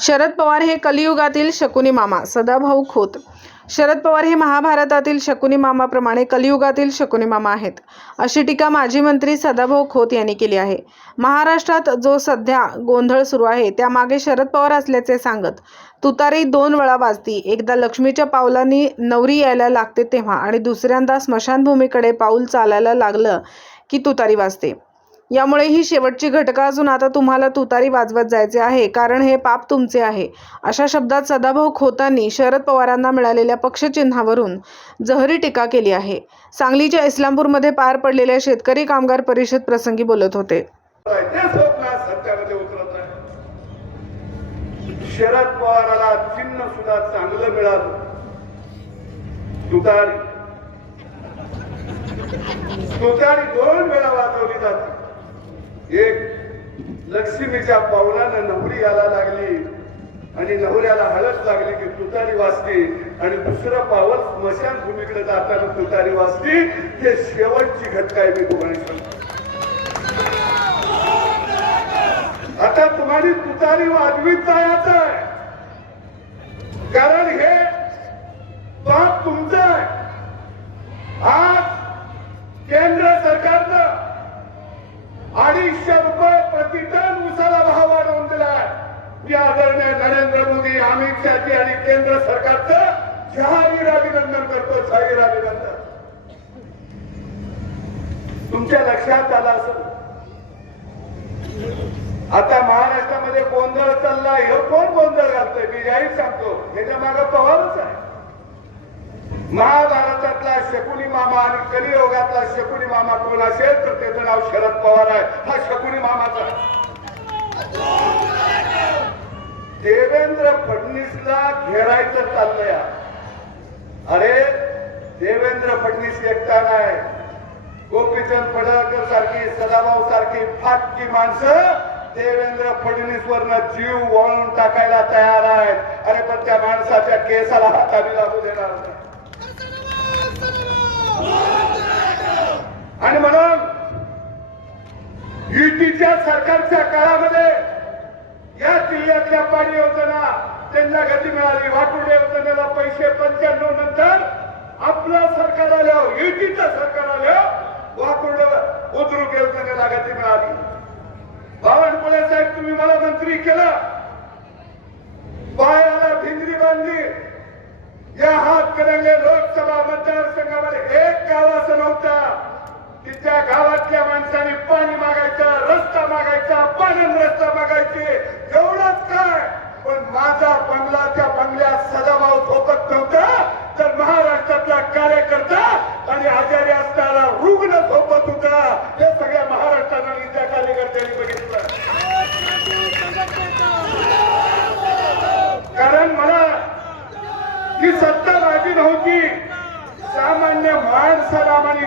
शरद पवार हे कलियुगातील शकुनी मामा सदाभाऊ खोत. शरद पवार हे महाभारतातील शकुनी मामाप्रमाणे कलियुगातील शकुनी मामा आहेत. अशी टीका माजी मंत्री सदाभाऊ खोत यांनी केली आहे. महाराष्ट्रात जो सध्या गोंधळ सुरू आहे त्यामागे शरद पवार असल्याचे सांगत तुतारी दोन वेळा वाजती एकदा लक्ष्मीच्या पावलांनी नवरी यायला लागते तेव्हा आणि दुसऱ्यांदा स्मशानभूमीकडे पाऊल चालायला लागलं की तुतारी वाजते. यामुळे ही शेवटची घटका असून आता तुम्हाला तुतारी वाजवत जायचे आहे. कारण हे पाप तुमचे आहे. अशा शब्दात सदाभाऊ खोतांनी शरद पवारांना मिळालेल्या पक्षचिन्हावरून जहरी टीका केली आहे. सांगलीच्या इस्लामपूरमध्ये पार पडलेल्या शेतकरी कामगार परिषद प्रसंगी बोलत होते. शरद पवाराला चिन्ह सुद्धा चांगलं मिळालं. तुतारी. तुतारी दोन वेळा वाजवली एक लक्ष्मीच्या पावलानं नवरी यायला लागली आणि नवऱ्याला हळद लागली की तुतारी वाजते आणि दुसरं पावल स्मशानभूमीकडे जाताना तुतारी वाजते. हे शेवटची घटना आहे मी तुम्हाला सांगतो. आता तुम्हाला तुतारी वाजवीत जायचं आहे. कारण हे पाप तुमचं आहे. आज केंद्र सरकार अडीचशे रुपये प्रति टन उसाला भाव वाढवून दिलाय. मी आदरणीय नरेंद्र मोदी अमित शहाजी आणि केंद्र सरकारचं जाहीर अभिनंदन करतो जाहीर अभिनंदन. तुमच्या लक्षात आलं असं आता महाराष्ट्रामध्ये गोंधळ चालला हे कोण गोंधळ घालतोय? मी जाहीर सांगतो ह्याच्या मागे पवारच आहे. महाभारतातला मामा आणि कलियोगातला शकुनी मामा कोण असेल तर त्याचं नाव शरद पवार आहे. हा शकुनी मामाचा. देवेंद्र फडणवीसला घेरायचं चाललंय. अरे देवेंद्र फडणवीस एकटा नाही. गोपीचंद पडळकर सारखी सदाभाऊ सारखी फाटकी माणसं देवेंद्र फडणवीस वरनं जीव वळून टाकायला तयार आहेत. अरे पण त्या माणसाच्या केसाला हाताने लागू देणार नाही. आणि म्हणून युतीच्या सरकारच्या काळामध्ये या जिल्ह्यातल्या पाणी योजना त्यांना गती मिळाली. वाटोडे योजनेला पैसे पंच्याण्णव नंतर आपलं सरकार आलं युतीचं सरकार आलं वाकुड उद्रुक योजनेला गती मिळाली. बावनकुळे साहेब तुम्ही मला मंत्री केलं. पायाला भिंगरी बांधली. या हातकणंगले लोकसभा मतदारसंघामध्ये एक गाव असं तिच्या गावातल्या माणसाने पाणी मागायचं रस्ता मागायचा पाणी रस्ता मागायचे. एवढंच काय? पण माझा बंगलाच्या बंगल्यात सदाभाव झोपत नव्हता. तर महाराष्ट्रातला कार्यकर्ता आणि आजारी असणारा रुग्ण झोपत होता. हे सगळ्या महाराष्ट्रानं त्या कार्यकर्त्यांनी बघितलं. कारण मला ही सत्ता माझी नव्हती. सामान्य माणसाला आणि